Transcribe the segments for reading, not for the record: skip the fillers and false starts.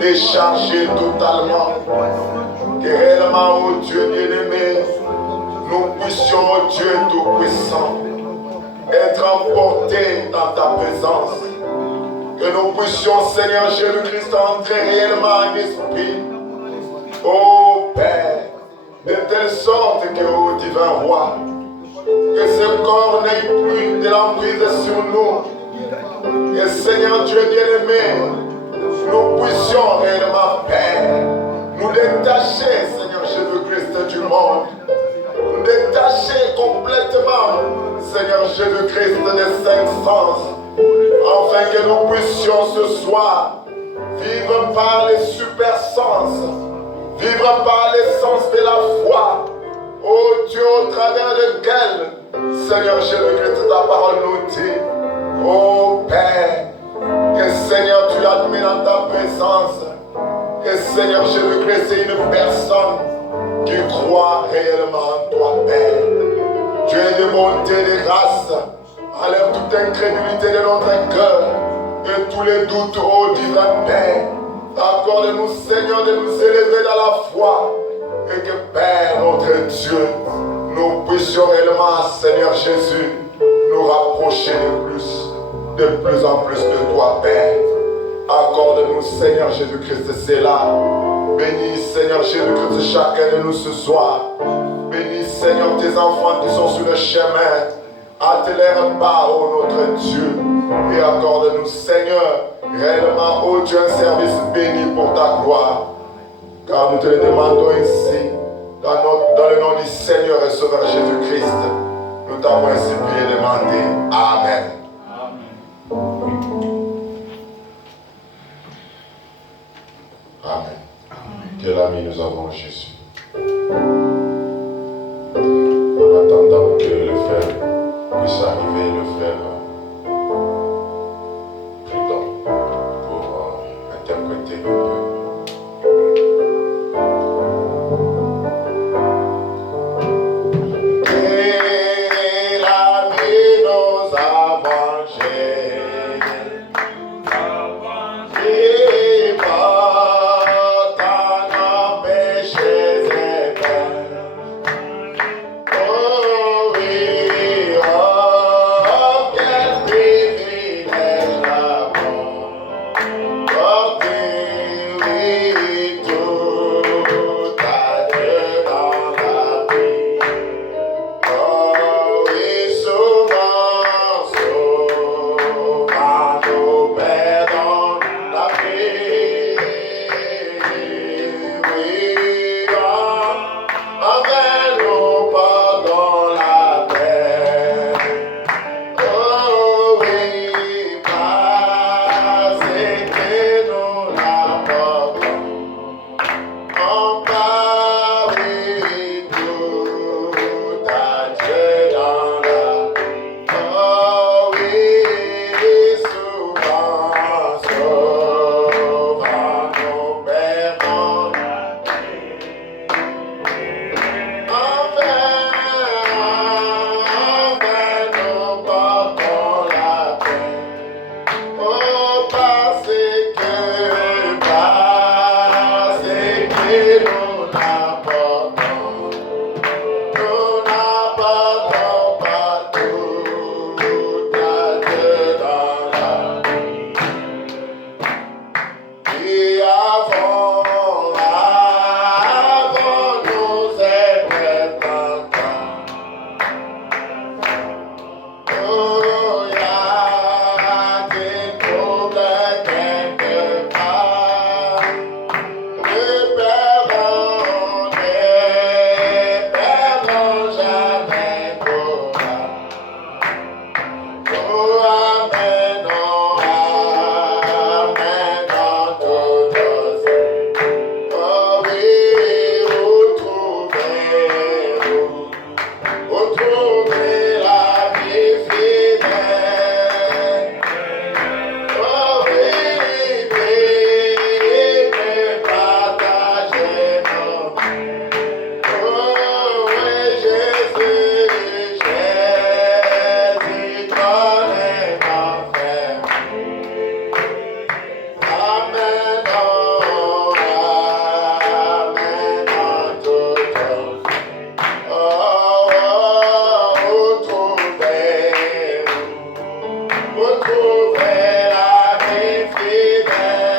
Décharger totalement, que réellement, oh Dieu bien-aimé, nous puissions, oh Dieu Tout-Puissant, être emportés dans ta présence, que nous puissions, Seigneur Jésus-Christ, entrer réellement en esprit, ô Père, de telle sorte que, ô divin roi, que ce corps n'ait plus de l'emprise sur nous, et Seigneur Dieu bien-aimé, nous puissions réellement, Père, nous détacher, Seigneur Jésus-Christ, du monde. Nous détacher complètement, Seigneur Jésus-Christ, des cinq sens. Afin que nous puissions ce soir vivre par les super sens. Vivre par l'essence de la foi. Oh Dieu, au travers lequel, Seigneur Jésus-Christ, ta parole nous dit, oh Père, que Seigneur, tu admets dans ta présence. Que Seigneur Jésus-Christ est une personne qui croit réellement en toi, Père. Tu es de bonté, de grâce. Enlève toute incrédulité de notre cœur et tous les doutes, ô divin Père. Accorde-nous, Seigneur, de nous élever dans la foi. Et que, Père, notre Dieu, nous puissions réellement, Seigneur Jésus, nous rapprocher de plus en plus de toi, Père. Accorde-nous, Seigneur Jésus-Christ, c'est là. Bénis, Seigneur Jésus-Christ, chacun de nous ce soir. Bénis, Seigneur, tes enfants qui sont sur le chemin. Attelle-leur pas, ô notre Dieu. Et accorde-nous, Seigneur, réellement, ô Dieu, un service béni pour ta gloire. Car nous te le demandons ici, dans le nom du Seigneur et Sauveur Jésus-Christ. Nous t'avons ainsi prié et demandé. Amen. Amen. Quel ami nous avons, Jésus. En attendant que le frère puisse arriver, le frère prudent pour interpréter un peu. Quel ami nous avons, Jésus. Oh, Oh, parce que nous n'apportons pas tout à Dieu dans la vie. Et avant nous était tentant. Oh, y a des problèmes quelque part. Ne perdons jamais courage. Oh, amen, oh, amen, dans toutes choses. Oh oui, vous trouvez la vie fidèle. Oh oui, partagez nos oh oui, Jésus connaît ma frère. Amen, oh, amen, dans toutes choses. Oh, vous trouvez la vie fidèle.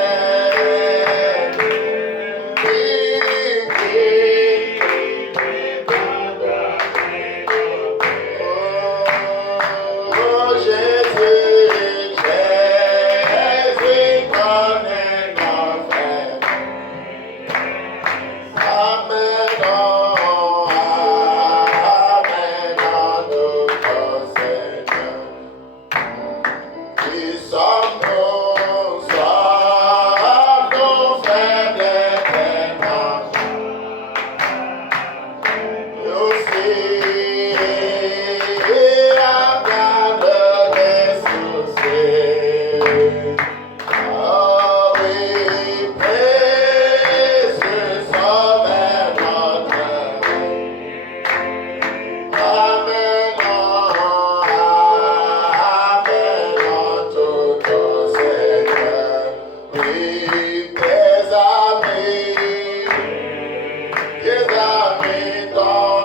Oh, Jésus connaît nos frères. Amen, oh, amen, dans toutes Seigneur. Qui sommes nos faibles dépenses. Aussi, regarde les soucis. Oh oui, précieux sauveur notre Amen, oh, amen, oh, tout au Seigneur. Oui, tes amis t'ont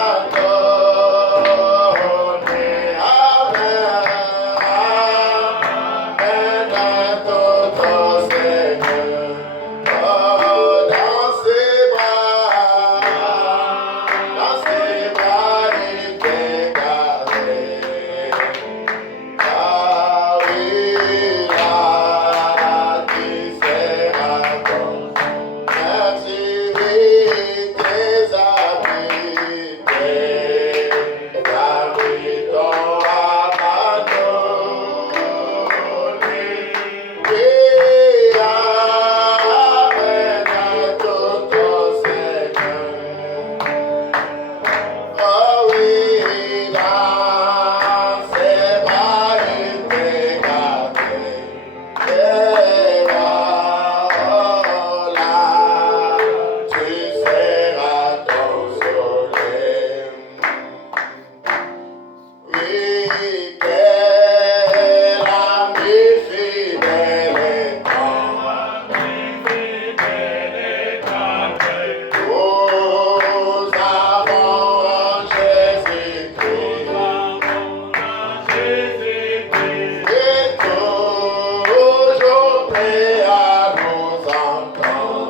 abandonné. Amen, amen, tout au Seigneur. Oh, dans ses bras, il t'est gardé. Ah oui, là, qui sera ton merci, oui, tes amis t'ont abandonné. Oui, amen, tout au Seigneur. Oh oui, dans ses bras, il t'est gardé. Et là, tu seras consolé. Oui, quel ami fidèle est ton nous avons Jésus-Christ et toujours prêt à nous entendre,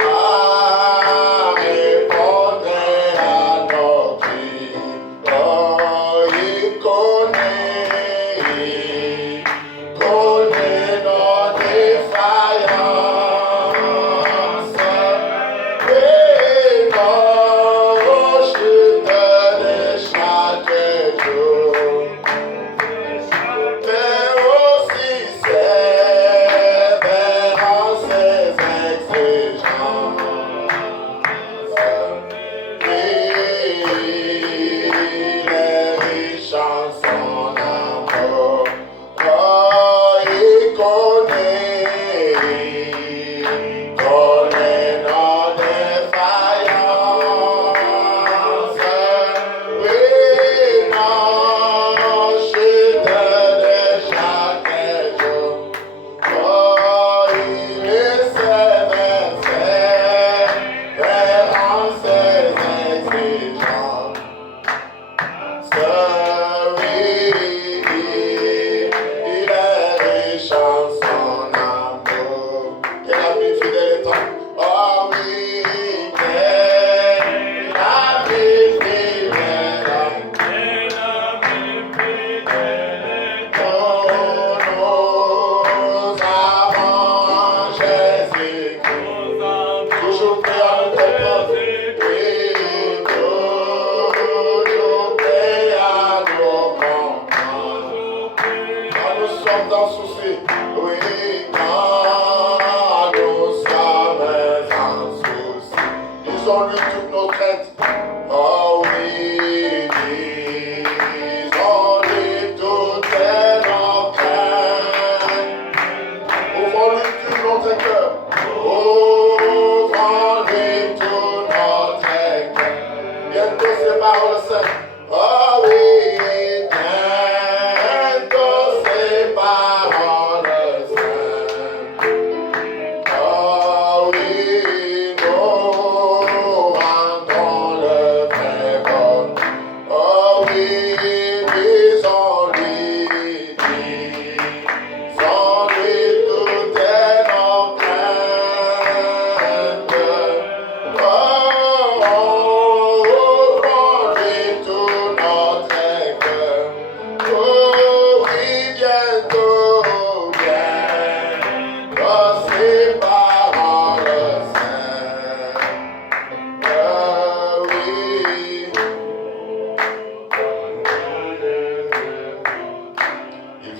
à répondre à nos cris. Oh, il connaît nos défaillances et nos chutes de chaque jour, mais aussi sévère en ses exigences. Il est riche en son amour. Oh, il connaît nos défaillances. Oui, nos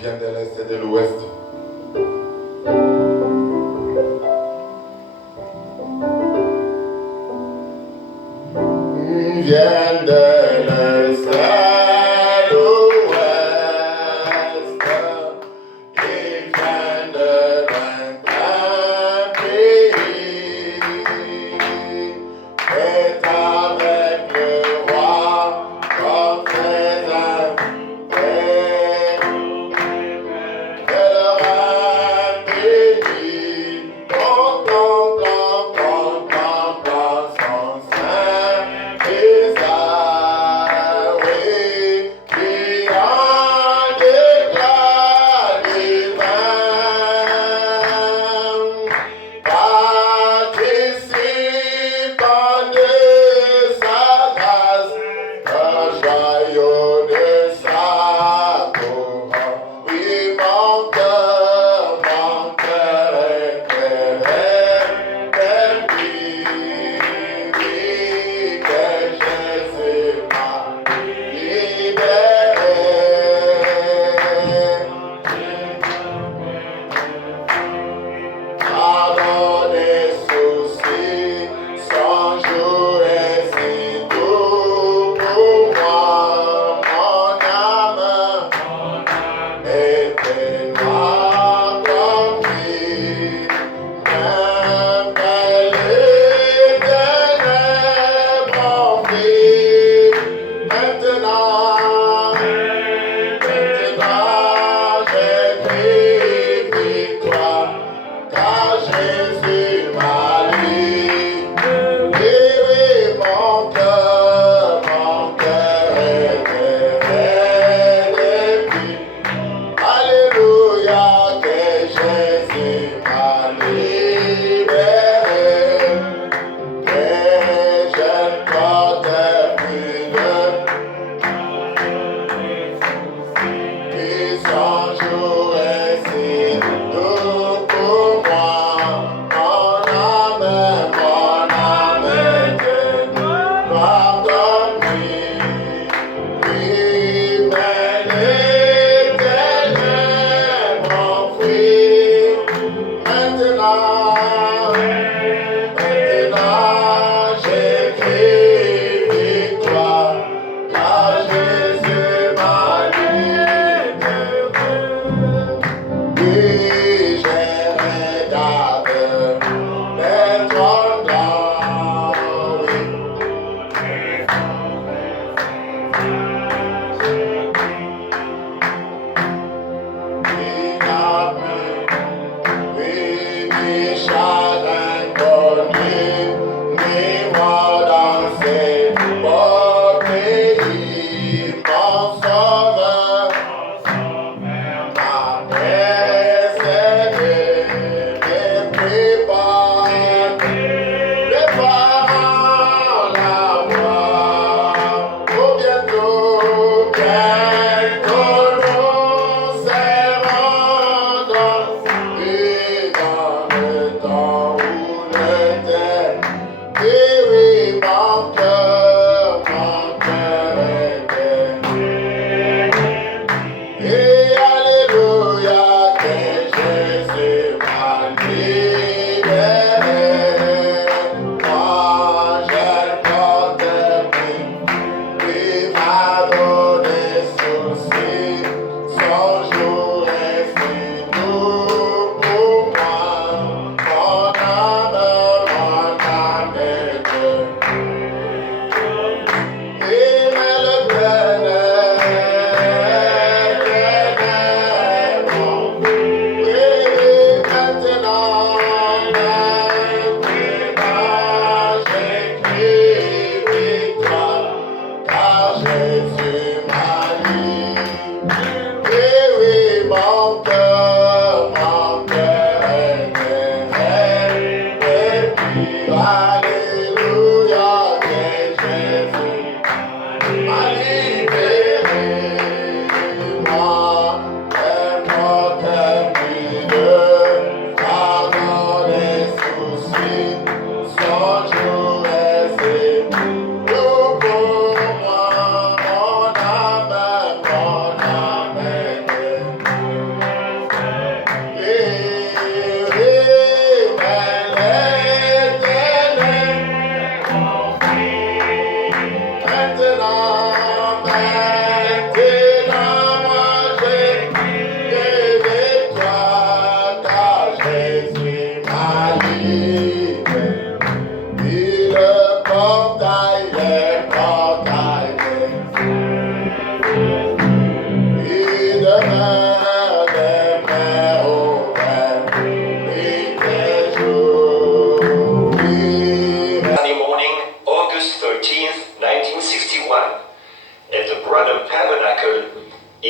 viennent de l'Est et de l'Ouest. Viennent de l'Est et l'Ouest. Ils viennent de lointains pays. Et avec le roi comme ses invités. Et leur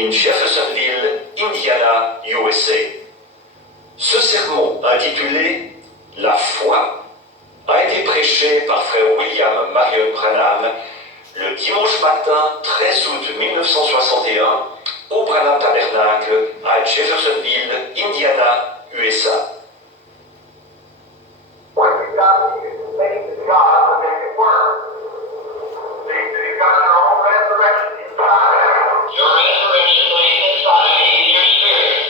in Jeffersonville, Indiana, USA. Ce sermon, intitulé « La foi », a été prêché par frère William Marion Branham le dimanche matin 13 août 1961 au Branham Tabernacle à Jeffersonville, Indiana, USA. What we've got to do is make God to make it work. They've got their own resurrection inside. Your resurrection lays inside in your spirit.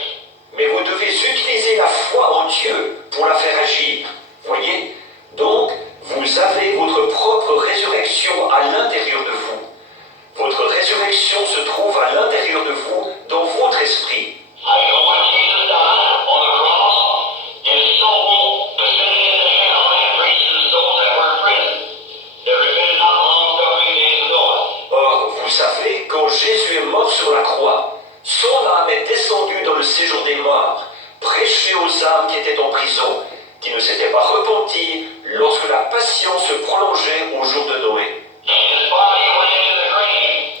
Mais vous devez utiliser la foi en Dieu pour la faire agir. Voyez? Donc, vous avez votre propre résurrection à l'intérieur de vous. Votre résurrection se trouve à l'intérieur de vous, dans votre esprit. I know when Jesus died on the cross, his soul descended into hell and reached the souls that were in prison. That repented not long-suffering days of Noah. Or, vous savez, quand Jésus est mort sur la croix, son âme est descendue dans le séjour des morts, prêcher aux âmes qui étaient en prison, qui ne s'étaient pas repenties lorsque la passion se prolongeait au jour de Noé. His body went into the grave.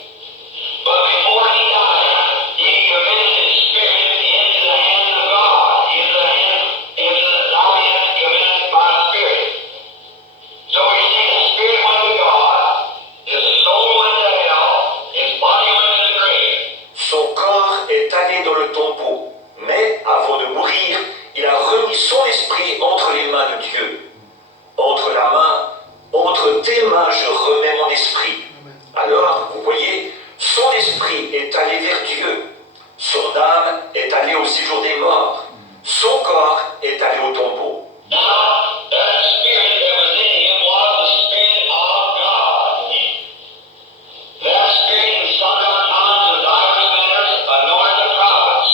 But before he died, he committed his spirit into the hands of God, into the audience committed by the Spirit. So we see the Spirit went to God, his soul went to hell, his body went to the grave. Son corps est allé dans le tombeau, mais avant de mourir, il a remis son esprit entre les mains de Dieu. Entre tes mains, je remets mon esprit. Alors, vous voyez, son esprit est allé vers Dieu. Son âme est allée au séjour des morts. Son corps est allé au tombeau. Now, that Spirit that was in him was the Spirit of God. That Spirit in sundry times with divers manners anointed the prophets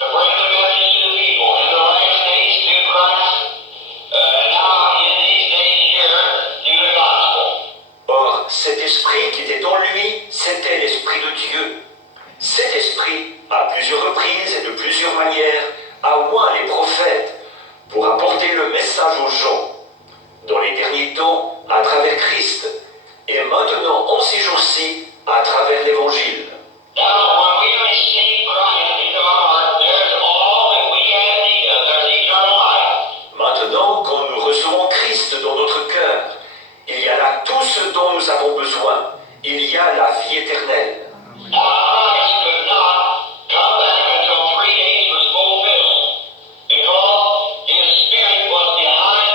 to bring the message to the people in the last days through Christ, and now in these days here through the gospel. Or, cet esprit qui était en lui, c'était l'esprit de Dieu. Cet esprit, à plusieurs reprises et de plusieurs manières, a oint les prophètes pour apporter le message aux gens, dans les derniers temps, à travers Christ, et maintenant, en ces jours-ci, à travers l'Évangile. Now, when we receive Christ into our heart, there's all that we have need of. There's eternal life. Maintenant, quand nous recevons Christ dans notre cœur, il y a là tout ce dont nous avons besoin. Il y a la vie éternelle. Now, Christ could not come back until 3 days was fulfilled, because his spirit was behind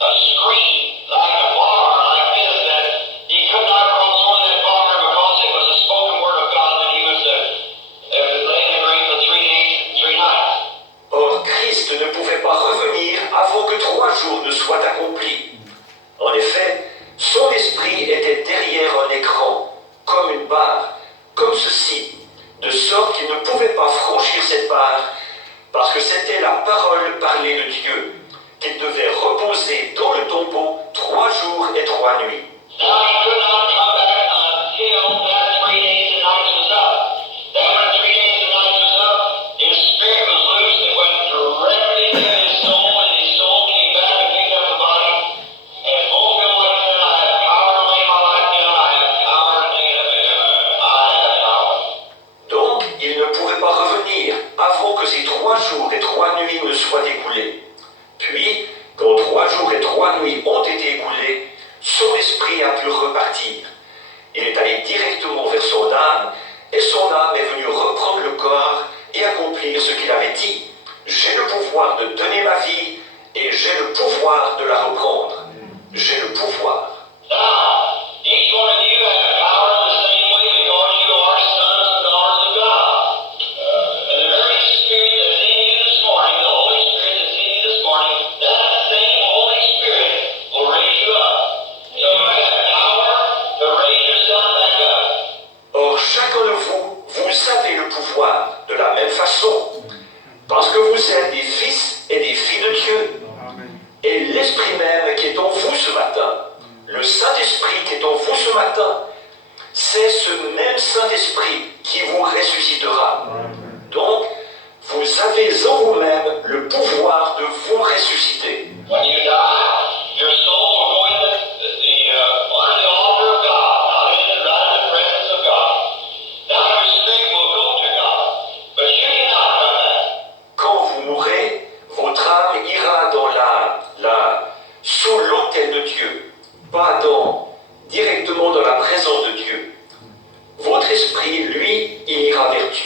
a screen, like a bar, like this, that he could not cross on that bar because it was the spoken word of God that he was lay in the grave for 3 days and 3 nights. Or, Christ ne pouvait pas revenir avant que 3 jours ne soient accomplis. En effet, son esprit était derrière un écran, comme une barre, comme ceci, de sorte qu'il ne pouvait pas franchir cette barre, parce que c'était la parole parlée de Dieu, qu'il devait reposer dans le tombeau 3 jours et 3 nuits. Now he could not come back until that 3 days and nights was up. Then when 3 days and nights was up, his spirit was loosed and went directly into his soul, and his soul came back and picked up the body and fulfilled what he said, I have power to lay my life down, I have power to take it up again. I have power. Donc, il ne pouvait pas revenir avant que ces 3 jours et 3 nuits ne soient écoulés. Puis, quand 3 jours et 3 nuits ont été écoulés, son esprit a pu repartir. Il est allé directement vers son âme, et son âme est venue reprendre le corps et accomplir ce qu'il avait dit. J'ai le pouvoir de donner ma vie, et j'ai le pouvoir de la reprendre. J'ai le pouvoir. Now, each one of you has power in the same way because you are sons and daughters of God. And the very Spirit that's in you this morning, the Holy Spirit that's in you this morning, that same Holy Spirit will raise you up. So you have power to raise yourself back up. Or, chacun de vous, vous avez le pouvoir de la même façon, parce que vous êtes des fils et des filles de Dieu. Et l'Esprit même qui est en vous ce matin, le Saint-Esprit qui est en vous ce matin, c'est ce même Saint-Esprit qui vous ressuscitera. Donc, vous avez en vous-même le pouvoir de vous ressusciter. When you die, your soul will go into under the altar of God, not in the presence of God. Now your spirit will go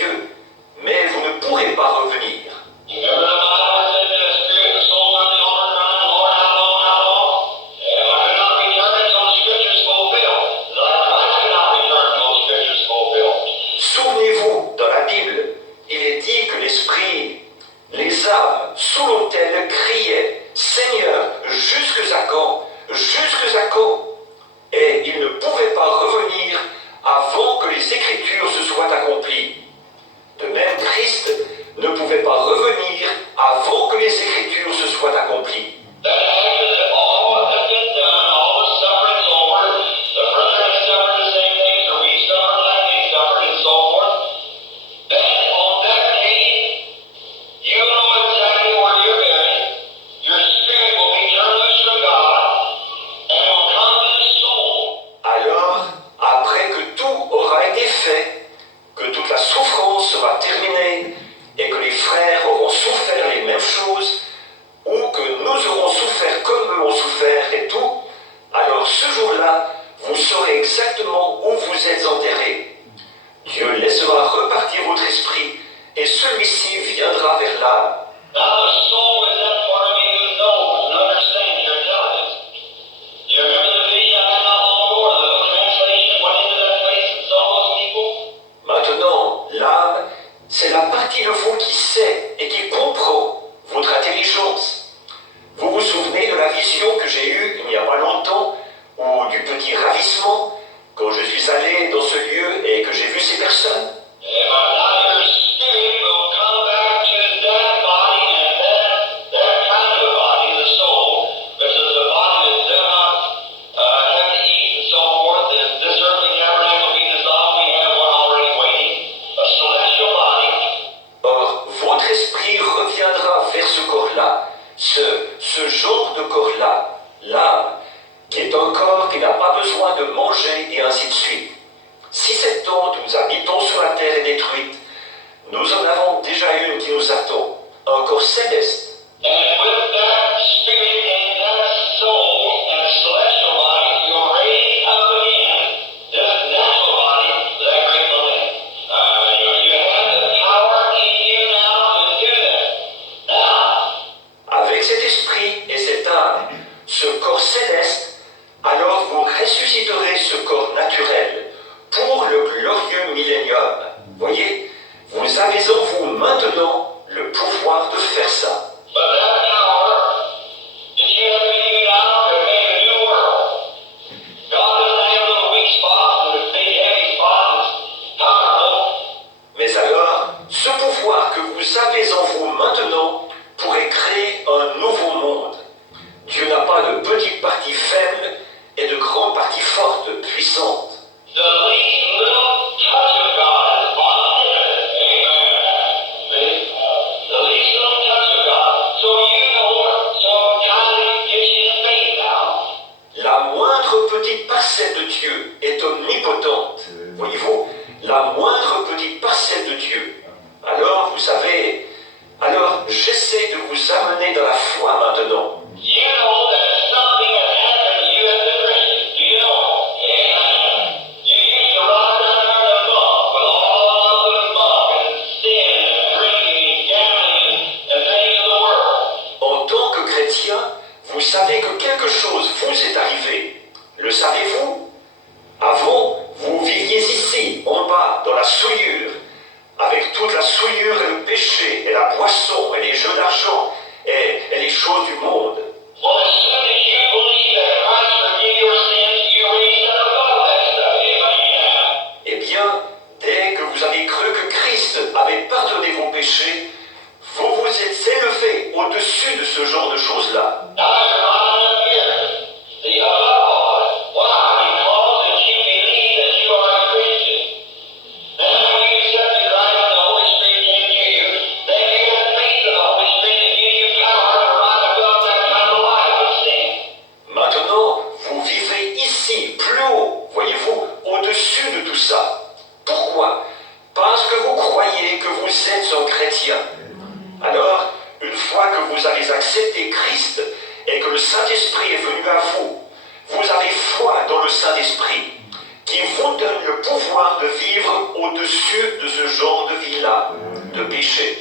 Dieu, mais vous ne pourrez pas revenir. You remember the Bible said that the spirit and the soul are the Lord crying, Lord, how long, how long? And I could not return until the scriptures fulfilled. Like Christ could not return until the scriptures fulfilled. Souvenez-vous, dans la Bible, il est dit que l'esprit, les âmes sous l'autel criaient « Seigneur, jusque à quand? Jusque à quand ?» Et ils ne pouvaient pas revenir avant que les Écritures se soient accomplies. De même, Christ ne pouvait pas revenir avant que les Écritures se soient accomplies. That after all has been done, all the suffering's over, the brethren have suffered the same things, or we suffered like they suffered, and so forth. Then on that day, you know exactly where you're going. Your spirit will be turned loose from God, and it will come to the soul. Alors, après que tout aura été fait, que toute la souffrance sera terminée et que les frères auront souffert les mêmes choses, ou que nous aurons souffert comme eux ont souffert et tout, alors ce jour-là, vous saurez exactement où vous êtes enterrés. Dieu laissera repartir votre esprit et celui-ci viendra vers l'âme. Now the soul is that part of me who knows and understands your intelligence. You remember the vision I had not long ago, where the little translation went into that place and saw those people? Maintenant, l'âme, c'est la partie de vous qui sait et qui comprend votre intelligence. Vous vous souvenez de la vision que j'ai eue il n'y a pas longtemps, ou du petit ravissement, quand je suis allé dans ce lieu et que j'ai vu ces personnes? And now your spirit will come back to that body and that kind of a body, the soul, which is a body that does not have to eat and so forth. If this earthly tabernacle be dissolved, we have one already waiting, a celestial body. Or, votre esprit reviendra vers ce corps-là, ce genre de corps-là, l'âme, qui est un corps qui n'a pas besoin de manger et ainsi de suite. Si cette tente où nous habitons sur la terre est détruite, nous en avons déjà une qui nous attend, un corps céleste. And with that spirit and that soul and celestial body, you're raised up again, this natural body, that great millennium. You have the power in you now to do that. Now, Avec cet esprit et cette âme, ce corps céleste, alors vous ressusciterez ce corps naturel pour le glorieux millénium. Voyez, vous avez en vous maintenant le pouvoir de faire ça. but that power that you have in you now can make a new world. God doesn't have little weak spots and big heavy spots. It's powerful. Mais alors, ce pouvoir que vous avez en vous maintenant pourrait créer un nouveau monde. Dieu n'a pas de petites parties faibles et de grandes parties fortes, puissantes. The least little touch of God is omnipotent. Amen. See? The least little touch of God. So you know, so kind of gives you faith now. La moindre petite parcelle de Dieu est omnipotente. Voyez-vous, la moindre petite parcelle de Dieu. Alors, vous savez, alors j'essaie de vous amener dans la foi maintenant. You know that something has happened to you as a Christian. Do you know it? Amen. You used to ride down there in the muck with all of the muck and sin and drinking and gambling and things of the world. En tant que chrétien, vous savez que quelque chose vous est arrivé. Le savez-vous? Avant, vous viviez ici, en bas, dans la souillure, avec toute la souillure et le péché, et la boisson, et les jeux d'argent, et les choses du monde. Well, as soon as you believe that Christ forgive your sins, you raise up above that stuff. Amen. Eh bien, dès que vous avez cru que Christ avait pardonné vos péchés, vous vous êtes élevés au-dessus de ce genre de choses-là. Now you're rising up here. See, above all it. Why? Because that you believe that you are a Christian. Then when you accepted Christ and the Holy Spirit came to you, then you had faith in the Holy Spirit to give you power to rise above that kind of life of sin. Maintenant, vous vivez ici, plus haut, voyez-vous, au-dessus de tout ça. Pourquoi? Parce que vous croyez que vous êtes un chrétien. Alors, une fois que vous avez accepté Christ et que le Saint-Esprit est venu à vous, vous avez foi dans le Saint-Esprit. qui vous donne le pouvoir de vivre au-dessus de ce genre de vie-là, de péché.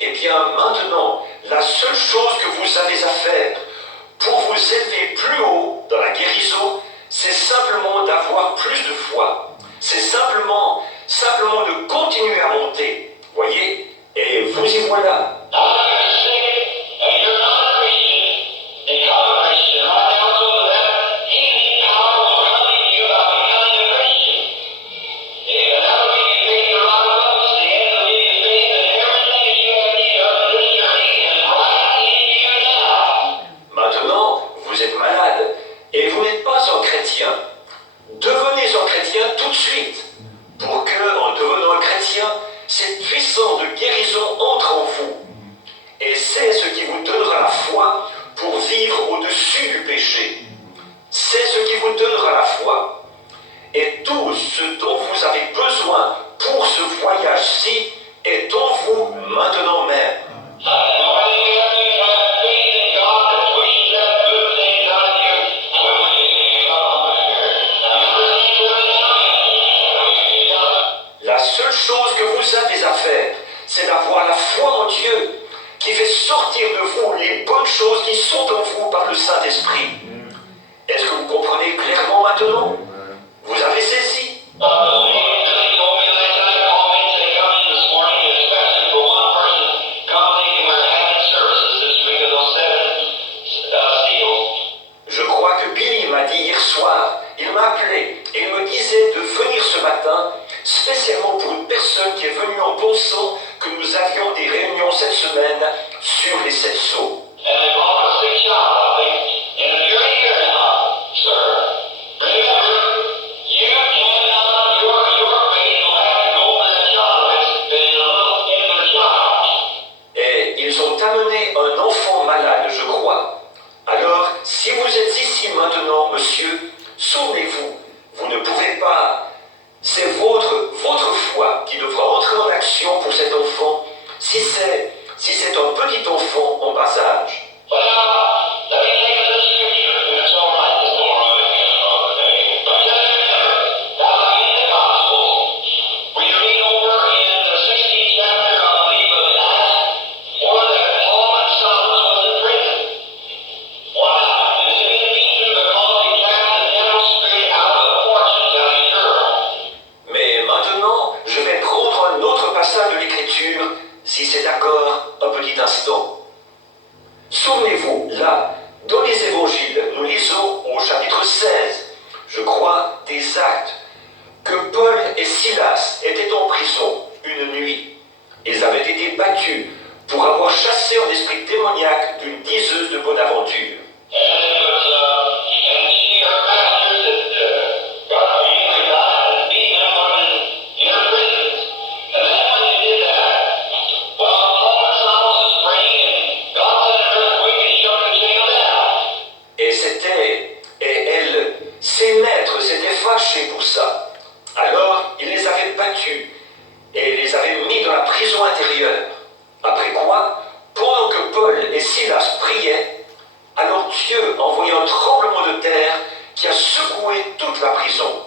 Eh bien, maintenant, la seule chose que vous avez à faire pour vous élever plus haut dans la guérison, c'est simplement d'avoir plus de foi. C'est simplement de continuer à monter. Voyez? Et vous y voilà. Maintenant, vous êtes malade et vous n'êtes pas un chrétien. Devenez un chrétien tout de suite, pour que, en devenant un chrétien, cette puissance de guérison entre en vous. Et c'est ce qui vous donnera la foi pour vivre au-dessus du péché. C'est ce qui vous donnera la foi. Et tout ce dont vous avez besoin pour ce voyage-ci est en vous maintenant même. La seule chose que vous avez à faire, c'est d'avoir la foi en Dieu qui fait sortir de vous les bonnes choses qui sont en vous par le Saint-Esprit. Est-ce que vous comprenez clairement maintenant? Vous avez saisi? Je crois que Billy m'a dit hier soir, il m'a appelé et il me disait de venir ce matin, spécialement pour une personne qui est venue en pensant que nous avions des réunions cette semaine sur les 7 sceaux. Et ils ont amené un enfant malade, je crois. Alors, si vous êtes ici maintenant, monsieur, souvenez-vous, vous ne pouvez pas. C'est votre foi qui devra entrer en action pour cet enfant, si c'est un petit enfant en bas âge. Mais maintenant, je vais prendre un autre passage de l'Écriture, si c'est d'accord, un petit instant. Souvenez-vous, là, dans les évangiles, nous lisons au chapitre 16, je crois, des Actes, que Paul et Silas étaient en prison une nuit. Ils avaient été battus pour avoir chassé un esprit démoniaque d'une diseuse de bonne aventure. Ses maîtres s'étaient fâchés pour ça. Alors, il les avait battus et les avait mis dans la prison intérieure. Après quoi, pendant que Paul et Silas priaient, alors Dieu envoya un tremblement de terre qui a secoué toute la prison.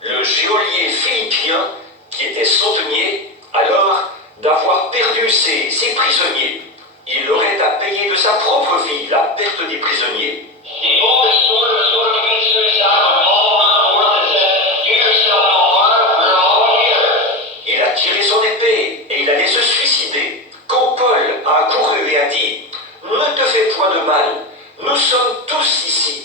Le geôlier philippien, qui était centenier, alors, d'avoir perdu ses prisonniers, il aurait à payer de sa propre vie la perte des prisonniers. Il a tiré son épée et il allait se suicider quand Paul a accouru et a dit « Ne te fais point de mal, nous sommes tous ici. »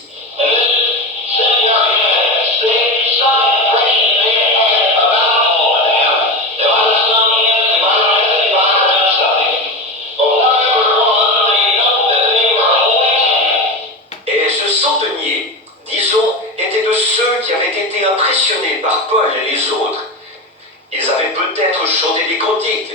Et ce centenier, disons, était de ceux qui avaient été impressionnés par Paul et les autres. Ils avaient peut-être chanté des cantiques,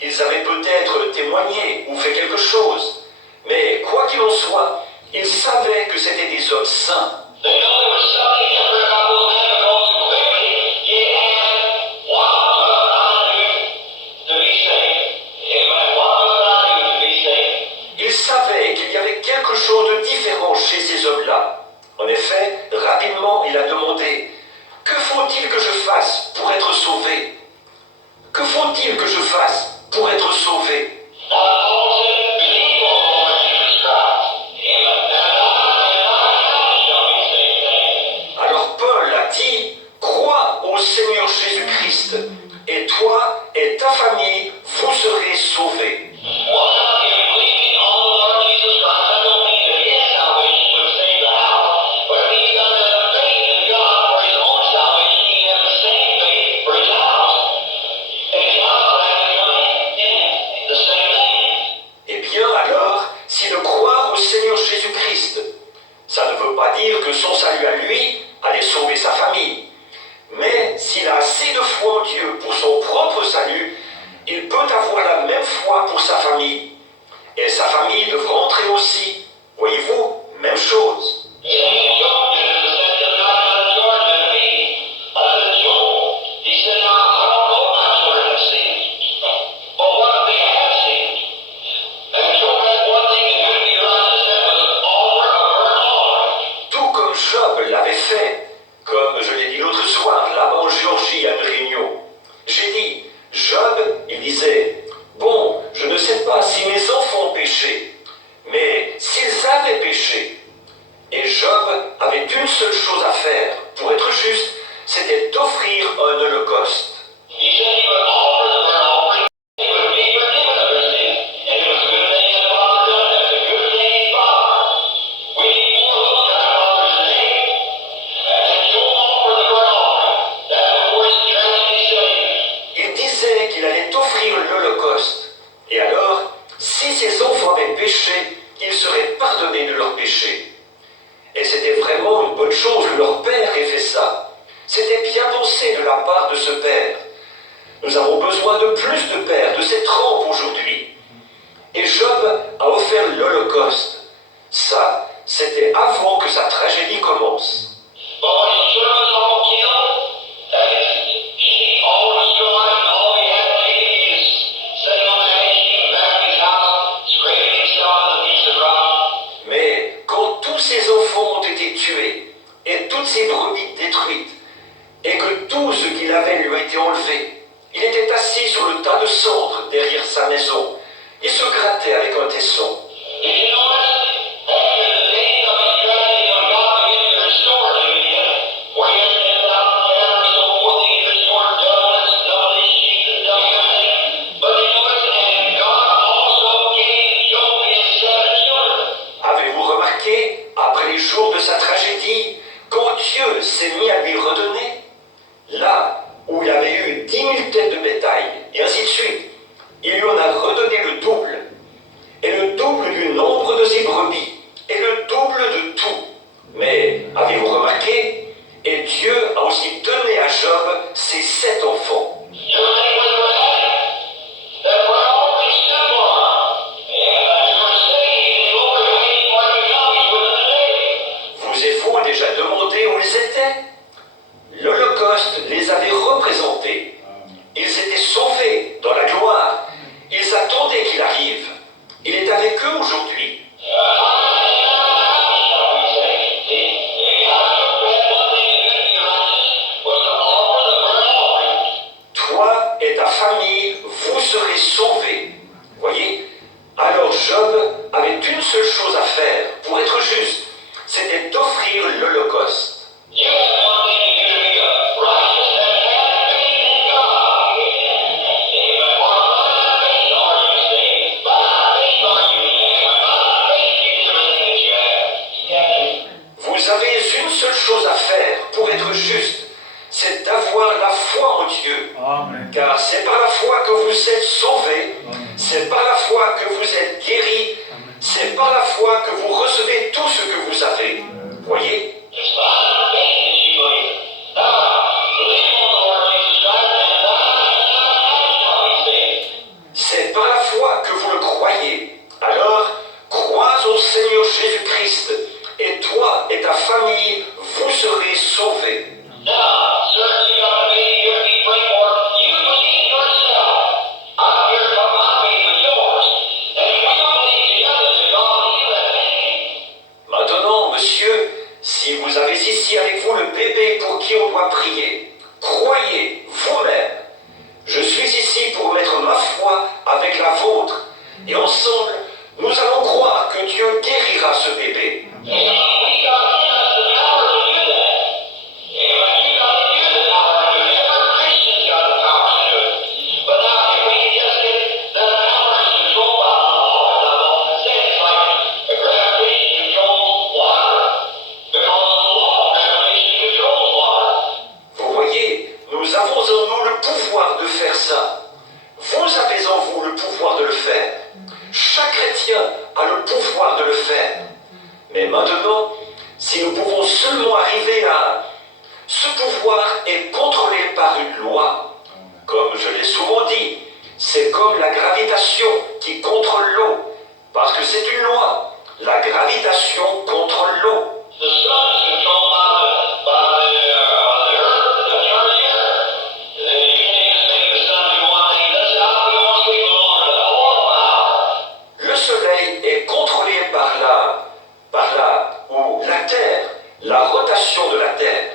ils avaient peut-être témoigné ou fait quelque chose, mais quoi qu'il en soit, ils savaient que c'étaient des hommes saints. They know there was something different about those men because quickly he asked, what must I do to be saved? Amen. What must I do to be saved? Il savait qu'il y avait quelque chose de différent chez ces hommes-là. En effet, rapidement, il a demandé « Que faut-il que je fasse pour être sauvé ?» Que faut-il que je fasse pour être sauvé? Now Paul said, believe on the Lord Jesus Christ. Amen. And I shall be saved. Alors Paul a dit « Crois au Seigneur Jésus-Christ, et toi et ta famille, vous serez sauvés. » Well, now, if believing on the Lord Jesus Christ, that don't mean that his salvation would save the house, but it means he got to have faith in God for his own salvation. He can have the same faith for his house. And his house will have to come in the same thing. Eh bien alors, si de croire au Seigneur Jésus-Christ, ça ne veut pas dire que son salut à lui allait sauver sa famille. Mais s'il a assez de foi en Dieu pour son propre salut, il peut avoir la même foi pour sa famille. Et sa famille devra entrer aussi. Voyez-vous, même chose. You see, Job did it the same thing God done George and me. Job, he said, now, I don't know my children have sinned. But what if they have sinned? And Job had one thing to do to be righteous, that was offer a burnt offering. Tout comme Job l'avait fait, comme je l'ai dit l'autre soir, là-bas en Géorgie à une réunion. J'ai dit, Job, il disait, bon, je ne sais pas si mes enfants ont péché, mais s'ils avaient péché, et Job avait une seule chose à faire pour être juste, c'était d'offrir un holocauste. He said he would offer the burnt offering, he would be forgiven of their sin. And it was a good thing his father done that. It's a good thing his father. We need more of those kind of fathers today. And Job offered the burnt offering. That was the tragedy saved. Il disait qu'il allait offrir l'holocauste. Et alors, si ses enfants avaient péché, ils seraient pardonnés de leurs péchés. Et c'était vraiment une bonne chose que leur père ait fait ça. C'était bien pensé de la part de ce père. Nous avons besoin de plus de pères de cette trempe aujourd'hui. Et Job a offert l'holocauste. Ça, c'était avant que sa tragédie commence. But when his children was all killed, and his sheep all destroyed, and all he had taken, he was sitting on the hay sheep back in his house, scraping himself on the piece of rock. Mais quand tous ses enfants ont été tués, et toutes ses brebis détruites, et que tout ce qu'il avait lui a été enlevé, il était assis sur le tas de cendres derrière sa maison. Il se grattait avec un tesson. Did you notice? After the days of his tragedy, when God began to restore him again, where he had 10,000 cattle or so forth, he restored double his sheep and double everything. But you notice, and God also gave Job his 7 children. Avez-vous remarqué, après les jours de sa tragédie, quand Dieu s'est mis à lui redonner, là où il avait eu 10 000 têtes de bétail, et ainsi de suite, il lui en a redonné le double, et le double du nombre de ses brebis, et le double de tout. Mais avez-vous remarqué, et Dieu a aussi donné à Job ses 7 enfants. You think where they were at? That were always simple. And they were saved, they overcame what had come with the day. Vous êtes-vous déjà demandé où ils étaient? L'Holocauste les avait représentés. Ils étaient sauvés dans la gloire. Ils attendaient qu'il arrive. Il est avec eux aujourd'hui. Toi et ta famille, vous serez sauvés. Voyez? Alors Job avait une seule chose à faire pour être juste. C'était d'offrir l'Holocauste. Vous avez une seule chose à faire pour être juste, c'est d'avoir la foi en Dieu. Amen. Car c'est par la foi que vous êtes sauvés, c'est par la foi que vous êtes guéris, c'est par la foi que vous recevez tout ce que vous avez. Voyez? C'est par la foi que vous le croyez. Alors, crois au Seigneur Jésus-Christ, et toi et ta famille, Mais maintenant, si nous pouvons seulement arriver à... Ce pouvoir est contrôlé par une loi. Comme je l'ai souvent dit, c'est comme la gravitation qui contrôle l'eau. Parce que c'est une loi. La gravitation contrôle l'eau. The sun is controlled by the earth, the turn of the earth. You can't just make the sun do one thing. That's how we want to keep on the whole power. Le soleil est contrôlé par la Terre, la rotation de la Terre.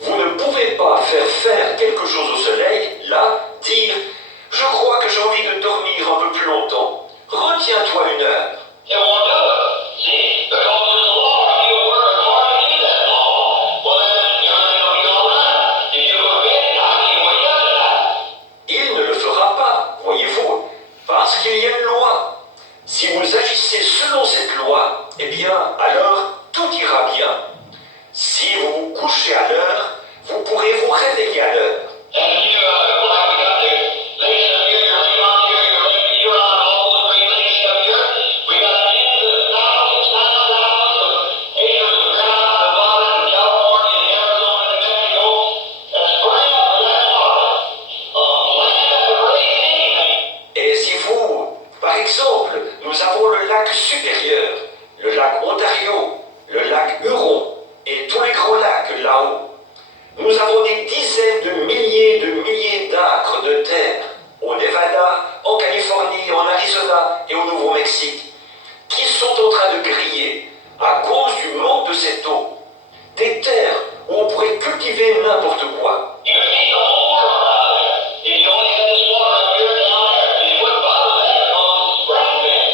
Vous ne pouvez pas faire quelque chose au soleil, là, dire « Je crois que j'ai envie de dormir un peu plus longtemps. Retiens-toi 1 heure. » It won't do it. See, because there's a law. If you work according to that law, well then everything will be all right. If you go to bed at night, you wake up at night. Il ne le fera pas, voyez-vous, parce qu'il y a une loi. Si vous agissez selon cette loi, eh bien, alors tout ira bien. Si vous vous couchez à l'heure, vous pourrez vous réveiller à l'heure. And you, like we got the lakes up here, your lake on here, your lake Huron, all those great lakes up here. We got tens of thousands of acres of ground above it in California and Arizona and New Mexico. That's brand for that water. Land to raise anything. Et si vous, par exemple, nous avons le lac supérieur, le lac Ontario, le lac Huron et tous les gros lacs là-haut, nous avons des dizaines de milliers d'acres de terre au Nevada, en Californie, en Arizona et au Nouveau-Mexique qui sont en train de griller à cause du manque de cette eau. Des terres où on pourrait cultiver n'importe quoi. You could feed the whole world out there. If you only had this water up here down there, and you wouldn't bother that because it's spring fed.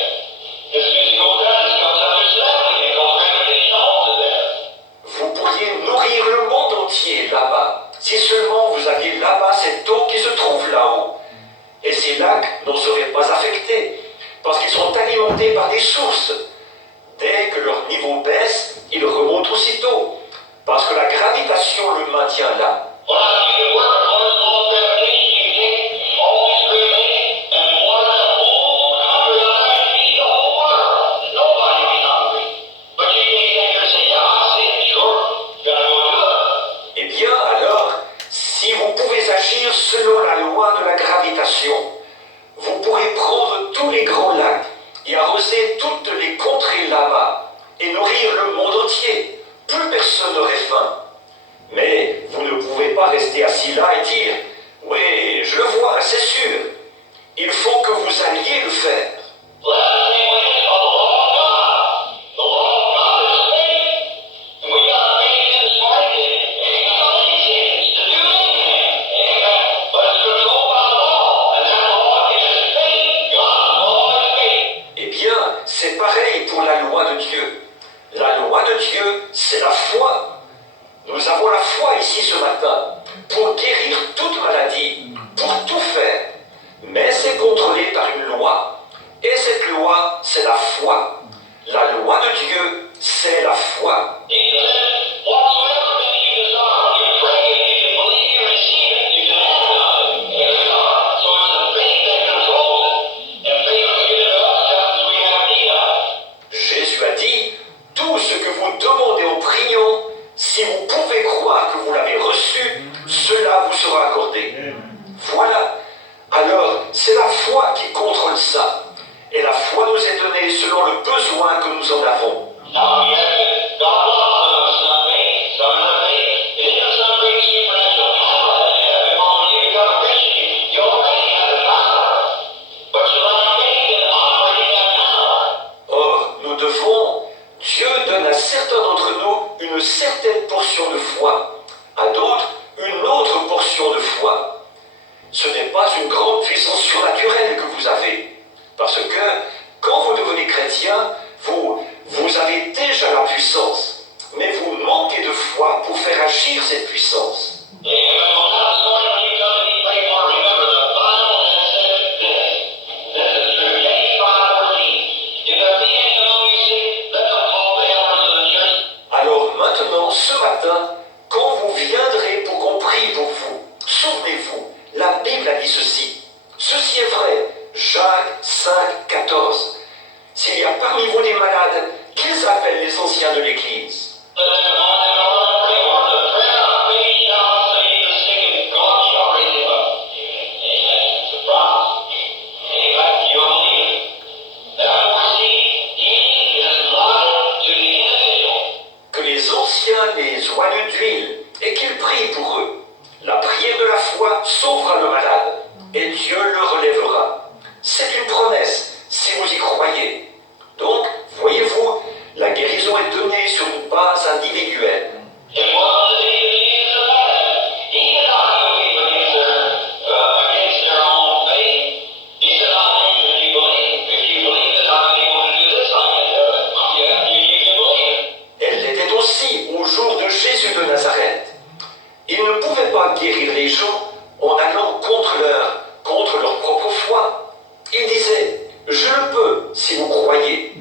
As soon as it goes out, it comes out just that way because gravitation holds it there. Vous pourriez nourrir le monde entier là-bas, si seulement vous aviez là-bas cette eau qui se trouve là-haut. Et ces lacs n'en seraient pas affectés, parce qu'ils sont alimentés par des sources. Dès que leur niveau baisse, ils remontent aussitôt, parce que la gravitation le maintient là. Well, if you could work according to the law of gravitation, you can take all these great lakes and water that whole country out there and feed the whole world. Nobody would be hungry. But you can't get here and say, yeah, I see it, sure. Gotta go do it. Eh bien alors, si vous pouvez agir selon la loi de la gravitation, vous pourrez prendre tous les grands lacs et arroser toutes les contrées là-bas et nourrir le monde entier. Plus personne n'aurait faim. Mais vous ne pouvez pas rester assis là et dire « Oui, je le vois, c'est sûr. » Il faut que vous alliez le faire. Well, that's the same way it's called the law of God. The law of God is faith. And we got faith in this morning that ain't got any chance to do anything. Amen. But it's controlled by law. And that law is faith. God's law is faith. Eh bien, c'est pareil pour la loi de Dieu. La loi de Dieu, c'est la foi. Nous avons la foi ici ce matin pour guérir toute maladie, pour tout faire. Mais c'est contrôlé par une loi. Et cette loi, c'est la foi. La loi de Dieu, c'est la foi. Jesus said, whatsoever thing you desire, you pray, and you can believe you receive it, you can have it. Amen. So it's the faith that controls it. And faith will give it to us just as we have need of it. Jésus a dit, tout ce que vous demandez en priant, si vous pouvez croire que vous l'avez reçu, cela vous sera accordé. Voilà. Alors, c'est la foi qui contrôle ça. Et la foi nous est donnée selon le besoin que nous en avons. Now, yes, God loves some faith, some of the faith. It isn't some great supernatural power that you have. Because when you become a Christian, you already have the power. But you lack faith in operating that power. Or, nous devons, Dieu donne à certains d'entre nous une certaine portion de foi, à d'autres une autre portion de foi. Ce n'est pas une grande puissance surnaturelle que vous avez, parce que quand vous devenez chrétien, vous avez déjà la puissance, mais vous manquez de foi pour faire agir cette puissance. Yeah, well, now this morning when you come and you pray for, remember the Bible has said this. This is true. James 5:14. If there be any among you sick, let them call the elders of the church. Alors maintenant, ce matin, quand vous viendrez pour qu'on prie pour vous, souvenez-vous, la Bible a dit ceci. Ceci est vrai, Jacques 5, 14. S'il y a parmi vous des malades, qu'ils appellent les anciens de l'Église. But then on and on and pray, for the prayer of faith shall save the sick, and God shall raise him up. Amen. It's a promise. Amen. You believe it. And I foresee healing is life to the individual. Que les anciens les oignent d'huile et qu'ils prient pour eux. La prière de la foi sauvera le malade et Dieu le relèvera. C'est une promesse si vous y croyez. Donc, voyez-vous, la guérison est donnée sur une base individuelle. It was the day of Jesus of Nazareth. He did not go people against their own faith. He said, I know if you believe. If you believe that I'm able to do this, I can do it. Yeah, you can believe it. Elle l'était aussi au jour de Jésus de Nazareth. Ils ne pouvaient pas guérir les gens en allant contre leur propre foi. Ils disaient, je le peux si vous croyez.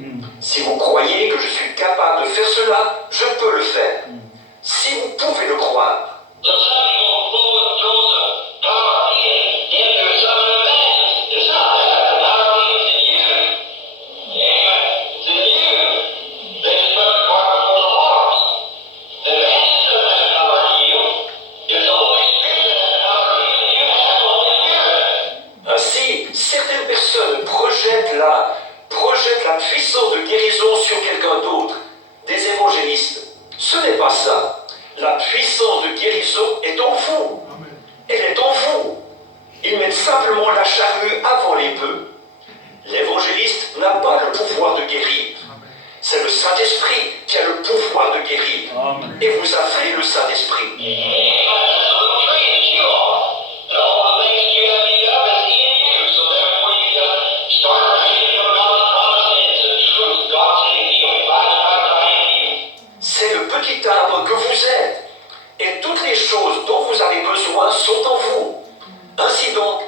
Si vous croyez que je suis capable de faire cela, je peux le faire. Si vous pouvez le croire. So some people throw the power of healing into some of the evangelists. It's not that. The power of healing is in you. Amen. It's in you. They just put the cart before the horse. The evangelist doesn't have the power to heal. It's the Holy Spirit that has the power to heal. You have the Holy Spirit. Ainsi, certaines personnes projettent la puissance de guérison sur quelqu'un d'autre, des évangélistes. Ce n'est pas ça. La puissance de guérison est en vous. Elle est en vous. Ils mettent simplement la charrue avant les bœufs. L'évangéliste n'a pas le pouvoir de guérir. C'est le Saint-Esprit qui a le pouvoir de guérir. Et vous avez le Saint-Esprit. Amen. That's a little tree that you are. And all the things you have need of is in you. So therefore you got to start believing on God's promise and it's the truth. God's saying healing. By the stripes I am healed. C'est le petit arbre que vous êtes. Et toutes les choses dont vous avez besoin sont en vous. Ainsi donc,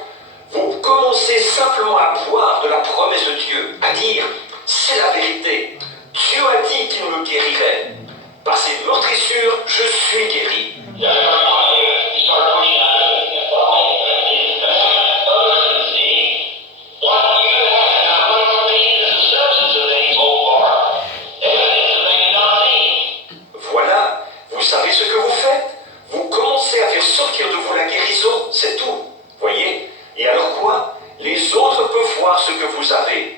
vous commencez simplement à boire de la promesse de Dieu, à dire, c'est la vérité. Dieu a dit qu'il me guérirait. Par ses meurtrissures, je suis guéri. Yeah, you start pushing out of it. Others can see what you have. Now, what are these? The substance of things so far. Evidence of things not seen. Voilà, vous savez ce que vous faites. Vous commencez à faire sortir de vous la guérison, c'est tout. Voyez? Et alors quoi? Les autres peuvent voir ce que vous avez.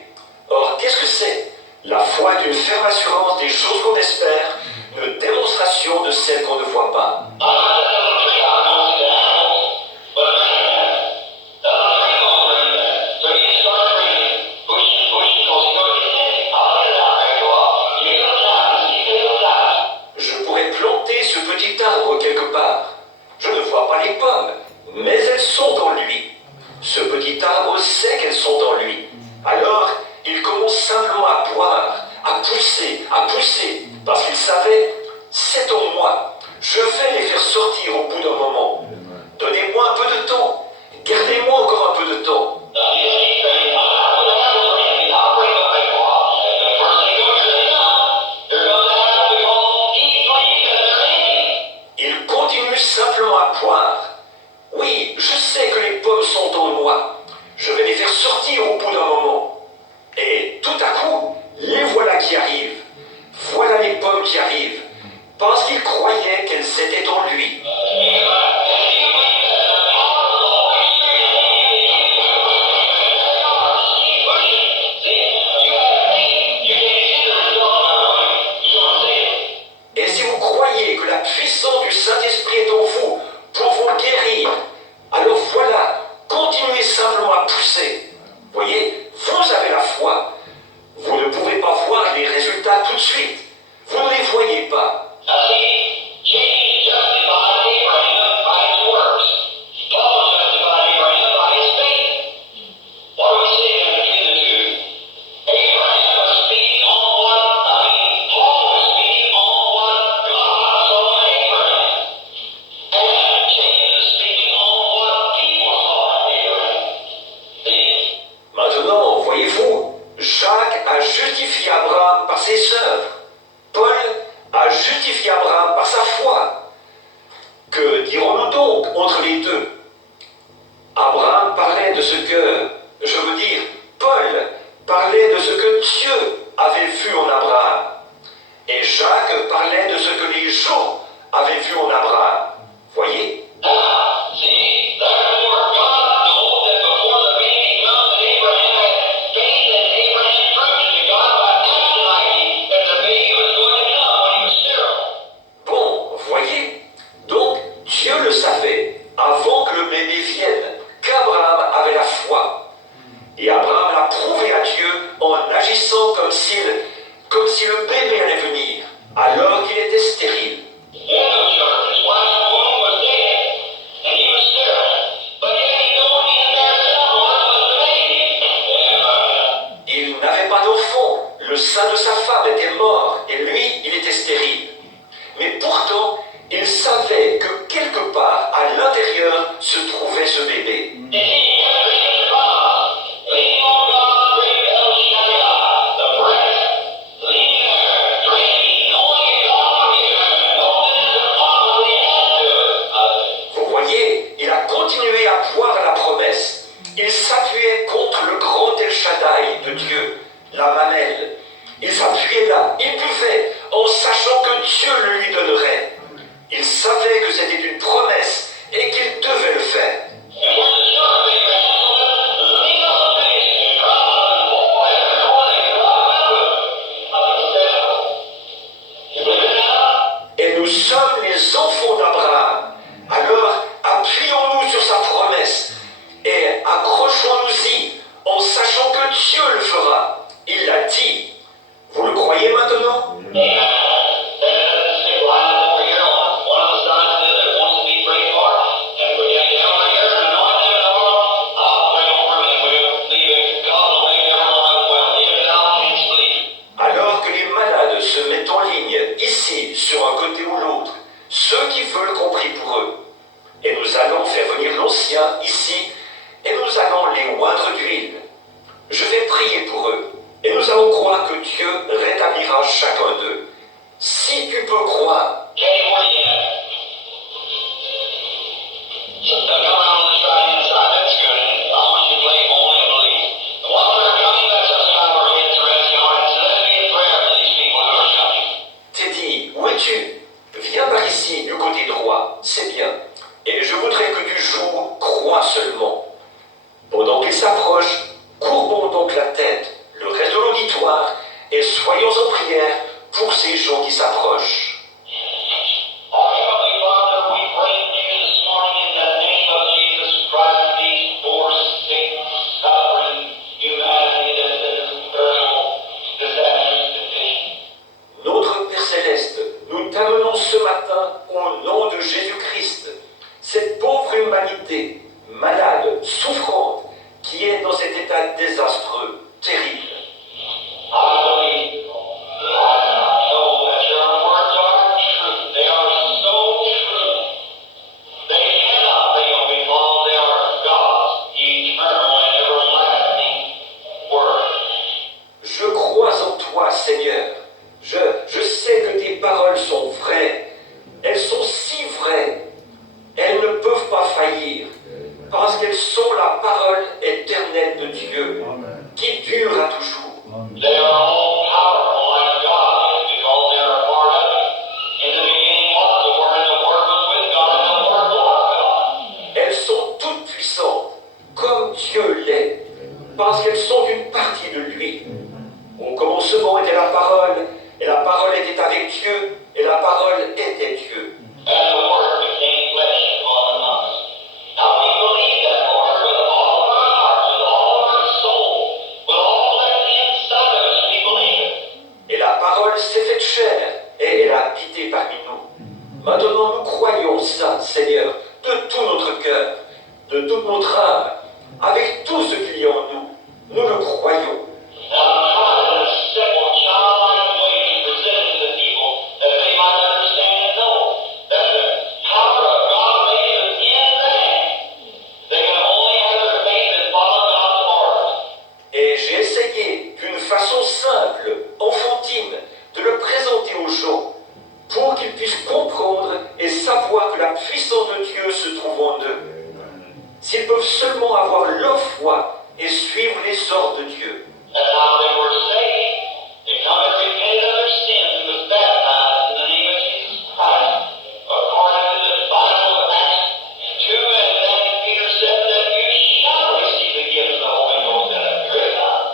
Or, qu'est-ce que c'est? La foi est une ferme assurance des choses qu'on espère, une démonstration de celles qu'on ne voit pas. Je pourrais planter ce petit arbre quelque part. Je ne vois pas les pommes, mais elles sont en lui. Ce petit arbre sait qu'elles sont en lui. Alors, il commence simplement à boire, à pousser, parce qu'il savait, c'est en moi. Je vais les faire sortir au bout d'un moment. Donnez-moi un peu de temps. Gardez-moi encore un peu de temps. Il continue simplement à boire. Oui, je sais que les pommes sont en moi. Je vais les faire sortir au bout d'un moment. Et tout à coup, les voilà qui arrivent. Voilà les pommes qui arrivent. Parce qu'il croyait qu'elles étaient en lui. Et si vous croyez que la puissance du Saint-Esprit est en vous pour vous guérir, alors voilà, continuez simplement à pousser. Voyez, vous avez la foi. Vous ne pouvez pas voir les résultats tout de suite. Vous ne les voyez pas. Maintenant, voyez-vous, Jacques a justifié Abraham par ses œuvres. Paul a justifié Abraham par sa foi. Que dirons-nous donc entre les deux? Abraham parlait de ce que, je veux dire, Paul parlait de ce que Dieu avait vu en Abraham. si le bébé allait venir, alors qu'il était stérile. One of the children, his wife's womb was dead, and he was sterile. But yet he knew in there somewhere was the baby. Il n'avait pas d'enfant, le sein de sa femme était mort, et lui, il était stérile. Mais pourtant, il savait que quelque part, à l'intérieur, se trouvait ce bébé. Leaning on God's great El Shaddai, the breast, leaning there, dreaming, knowing that God would give him, knowing that the promise he had to it. Vous voyez, il a continué à croire à la promesse. Il s'appuyait contre le grand El Shaddai de Dieu, la mamelle. Il s'appuyait là, il buvait, en sachant que Dieu le lui donnerait. Il savait que c'était une promesse et qu'il devait le faire. And when the children of Abraham leaned on the face and cried and boy and everyone they could walk with him, you believe it now? Et nous sommes les enfants d'Abraham. Alors, appuyons-nous sur sa promesse et accrochons-nous-y en sachant que Dieu le fera. Il l'a dit. Vous le croyez maintenant? Alors que les malades se mettent en ligne, ici, sur un côté ou l'autre, ceux qui veulent qu'on prie pour eux. Et nous allons faire venir l'ancien ici, et nous allons les oindre d'huile. Je vais prier pour eux, et nous allons croire que Dieu rétablira chacun d'eux. Si tu peux croire, Kenny, where you at? Come around on this right-hand side. That's good. I want you to play only believe. And while they're coming, let's just bow our heads to rest our hearts. And let's be in prayer for these people who are coming. Teddy, où es-tu? Viens par ici, du côté droit, c'est bien. Et je voudrais que tu joues croix seulement. Pendant qu'il s'approche, courbons donc la tête, le reste de l'auditoire, et soyons en prière pour ces gens qui s'approchent. Our Heavenly Father, we pray to you this morning in the name of Jesus Christ, these poor, sick, suffering humanity that is in this terrible, disastrous condition. Notre Père Céleste, nous t'amenons ce matin au nom de Jésus-Christ, cette pauvre humanité, malade, souffrante, qui est dans cet état désastreux, terrible. I believe, I know that your words are true. They are so true. They cannot fail because they are God's eternal and everlasting word. Je crois en toi, Seigneur. Je sais que tes paroles sont vraies. Elles sont si vraies. Elles ne peuvent pas faillir. Parce qu'elles sont la parole éternelle de Dieu, qui dure à toujours. They are all powerful like God is because they are a part of it. In the beginning was the Word, and the Word was with God, and the Word was God. Elles sont toutes puissantes, comme Dieu l'est, parce qu'elles sont une partie de lui. Au commencement était la parole, et la parole était avec Dieu, et la parole était Dieu. And the Word became flesh and dwelt among us. Now we believe that Word with all of our hearts, with all of our soul, with all that's inside of us, we believe it. Et la parole s'est faite chair, et elle a habité parmi nous. Maintenant nous croyons ça, Seigneur, de tout notre cœur, de toute notre âme, avec tout ce qu'il y a en nous. Nous le croyons. Now try in a simple, childlike way to present it to the people that they might understand and know that the power of God made it in them. They can only have their faith and follow God's orders. Et j'ai essayé, d'une façon simple, enfantine, de le présenter aux gens, pour qu'ils puissent comprendre et savoir que la puissance de Dieu se trouve en eux. S'ils peuvent seulement avoir leur foi et suivre les ordres de Dieu. That's how they were saved. They come and repented of their sins and was baptized in the name of Jesus Christ. According to the Bible of Acts 2, and then Peter said that you shall receive the gift of the Holy Ghost in a period of time.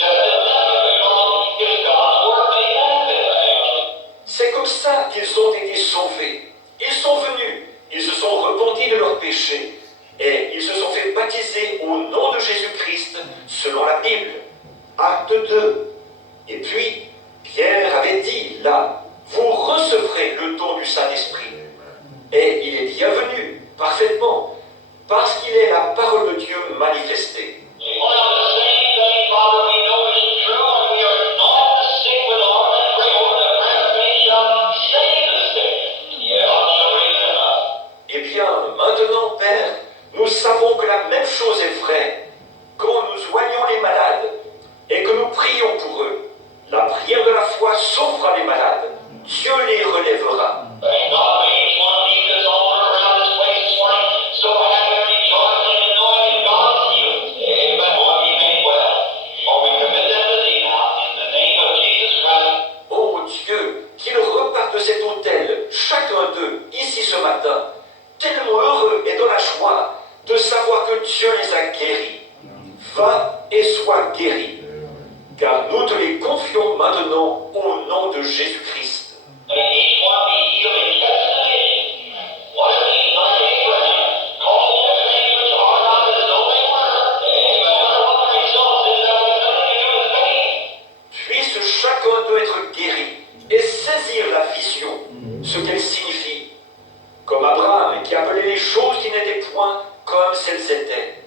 Just as that because it's God's word made manifest. C'est comme ça qu'ils ont été sauvés. Ils sont venus, ils se sont repentis de leurs péchés et ils se sont fait baptiser au nom de Jésus-Christ selon la Bible. Acte 2. Et puis, Pierre avait dit là, vous recevrez le don du Saint-Esprit. Et il est bienvenu, parfaitement, parce qu'il est la parole de Dieu manifestée. Well, the same thing, Father, we know is true, and we are not the sick with oil and pray over the prayer of faith shall save the sick. Yeah, I'm so reading that up. Eh bien, maintenant, Père, nous savons que la même chose est vraie. Quand nous soignons les malades et que nous prions pour eux, la prière de la foi sauvera les malades. Dieu les relèvera. Thank God may each one leave this altar around this place this morning so happy and rejoicing and knowing that God is healed. Amen. Lord, be made well. For we commit them to thee now in the name of Jesus Christ. Ô Dieu, qu'ils repartent de cet autel, chacun d'eux, ici ce matin, tellement heureux et dans la joie de savoir que Dieu les a guéris. Va et sois guéri, car nous te les confions maintenant au nom de Jésus-Christ. May each one be healed and kept in the vision. Whatever he like Abraham, call the things which are not as though they were. Amen. No matter what the result is, that has nothing to do with faith. Puisse chacun d'eux être guéri et saisir la vision, ce qu'elle signifie. Comme Abraham qui appelait les choses qui n'étaient point comme s'elles étaient.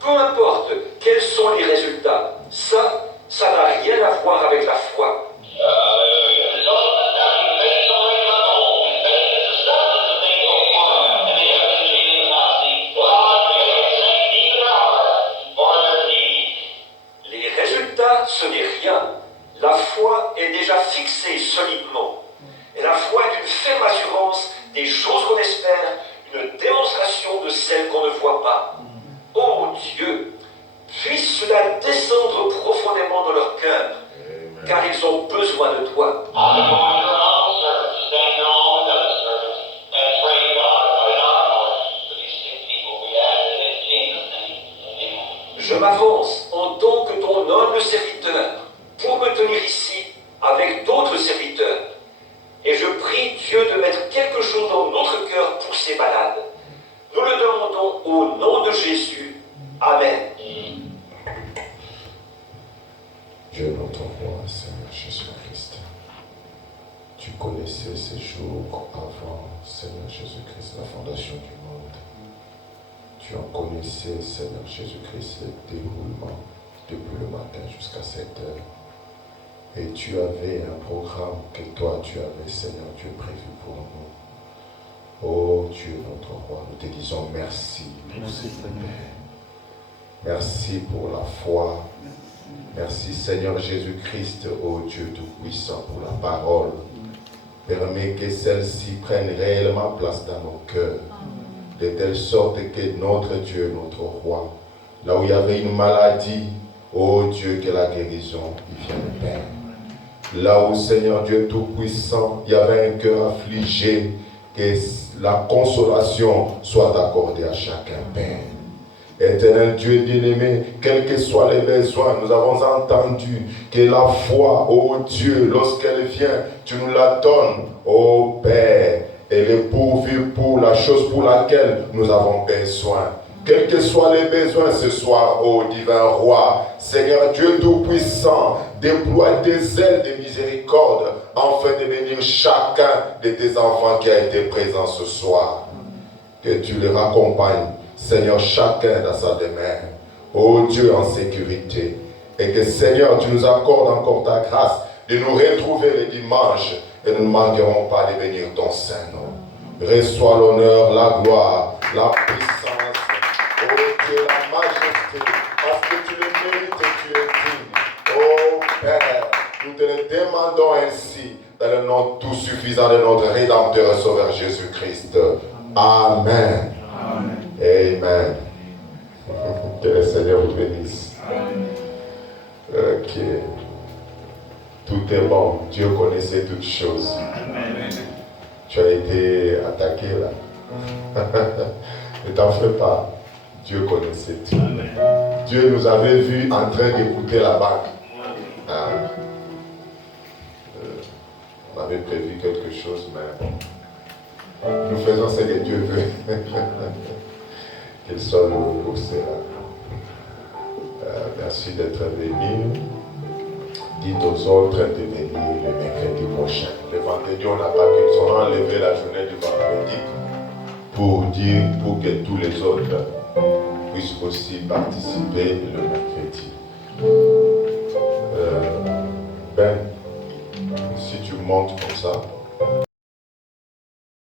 Peu importe quels sont les résultats, ça n'a rien à voir avec la foi. Hallelujah. It's all about having faith already on the home. And faith is the substance of things hoped for, and the evidence of things not seen. God, faith sent even our for their need. Les résultats, ce n'est rien. La foi est déjà fixée solidement. Et la foi est une ferme assurance des choses qu'on espère, une démonstration de celles qu'on ne voit pas. Ô Dieu, puisse cela descendre profondément dans leur cœur, car ils ont besoin de toi. I'm going to your humble service, standing along with other servants, and pray God in our heart for these sick people. We ask it in Jesus' name. Amen. Je m'avance en tant que ton humble serviteur pour me tenir ici avec d'autres serviteurs. Et je prie Dieu de mettre quelque chose dans notre cœur pour ces malades. Nous le demandons au nom de Jésus. Amen. Dieu notre roi, Seigneur Jésus-Christ, tu connaissais ces jours avant, Seigneur Jésus-Christ, la fondation du monde. Tu en connaissais, Seigneur Jésus-Christ, le déroulement depuis le matin jusqu'à cette heure. Et tu avais un programme que toi, tu avais, Seigneur Dieu, prévu pour nous. Oh Dieu notre roi, nous te disons merci. Merci Seigneur. Merci pour la foi. Merci Seigneur Jésus-Christ, ô Dieu Tout-Puissant, pour la parole. Permets que celle-ci prenne réellement place dans nos cœurs, de telle sorte que notre Dieu, notre roi, là où il y avait une maladie, ô Dieu, que la guérison y vienne, Père. Là où, Seigneur Dieu Tout-Puissant, il y avait un cœur affligé, que la consolation soit accordée à chacun, Père. Éternel Dieu bien-aimé, quels que soient les besoins, nous avons entendu que la foi, ô Dieu, lorsqu'elle vient, tu nous la donnes, ô Père. Elle est pourvue pour la chose pour laquelle nous avons besoin. Quels que soient les besoins ce soir, ô divin roi, Seigneur Dieu Tout-Puissant, déploie des ailes de miséricorde afin de bénir chacun de tes enfants qui a été présent ce soir. Que tu les raccompagnes, Seigneur, chacun dans sa demeure, ô Dieu, en sécurité. Et que, Seigneur, tu nous accordes encore ta grâce de nous retrouver le dimanche et nous ne manquerons pas de bénir ton Saint-Nom. Reçois l'honneur, la gloire, la puissance, ô Dieu, la majesté, parce que tu le mérites et tu es digne. Ô Père, nous te le demandons ainsi, dans le nom tout suffisant de notre Rédempteur et Sauveur Jésus-Christ. Amen. Amen. Amen. Que le Seigneur vous bénisse. Ok. Tout est bon. Dieu connaissait toutes choses. Amen. Tu as été attaqué là. Ne t'en fais pas. Dieu connaissait tout. Amen. Dieu nous avait vus en train d'écouter la banque. Ah. On avait prévu quelque chose, mais nous faisons ce que Dieu veut. Qu'il soit loué pour cela. Merci d'être venu. dites aux autres de venir le mercredi prochain. Le vendredi, on n'a pas qu'ils ont enlevé la journée du vendredi pour que tous les autres puissent aussi participer le mercredi. Ben, si tu montes comme ça,